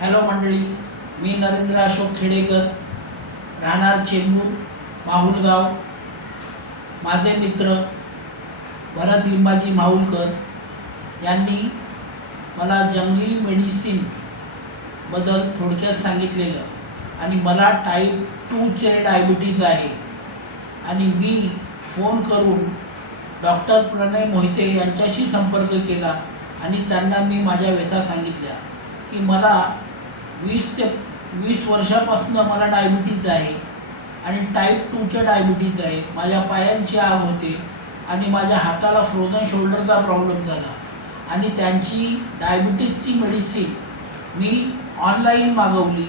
Hello मंडळी मी नरेंद्र अशोक खेडेकर राहणार चेंबूर माहुलगाव. माझे मित्र भरत लिंबाजी माहुलकर यांनी मला जंगली मेडिसिनबद्दल थोडक्यात सांगितलेलं आणि मला टाईप टूचे डायबिटीज आहे. आणि मी फोन करून डॉक्टर प्रणय मोहिते यांच्याशी संपर्क केला आणि त्यांना मी माझ्या व्यथा सांगितल्या की मला वीस ते वीस वर्षापासून मला डायबिटीज आहे आणि टाईप टूच्या डायबिटीज आहे. माझ्या पायांची आग होते आणि माझ्या हाताला फ्रोझन शोल्डरचा प्रॉब्लेम झाला. आणि त्यांची डायबिटीजची मेडिसिन मी ऑनलाईन मागवली.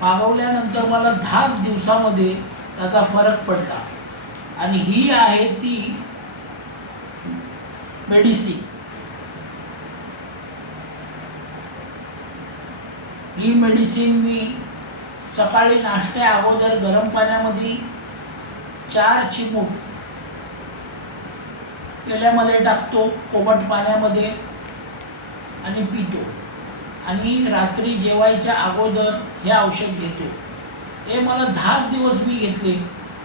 मागवल्यानंतर मला दहा दिवसामध्ये त्याचा फरक पडला. आणि ही आहे ती मेडिसिन ही मेडिसिन मी सकाळी नाश्त्या अगोदर गरम पाण्यामध्ये चार चिमूट पेल्यामध्ये टाकतो कोमट पाण्यामध्ये आणि पितो. आणि रात्री जेवायच्या अगोदर हे औषध घेतो. हे मला दहाच दिवस मी घेतले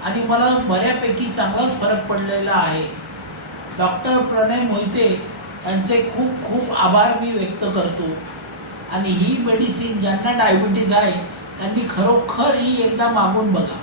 आणि मला बऱ्यापैकी चांगलाच फरक पडलेला आहे. डॉक्टर प्रणय मोहिते यांचे खूप खूप आभार मी व्यक्त करतो. आणि ही मेडिसिन ज्यांना डायबिटीज आहे त्यांनी खरोखर ही एकदा मागून बघा.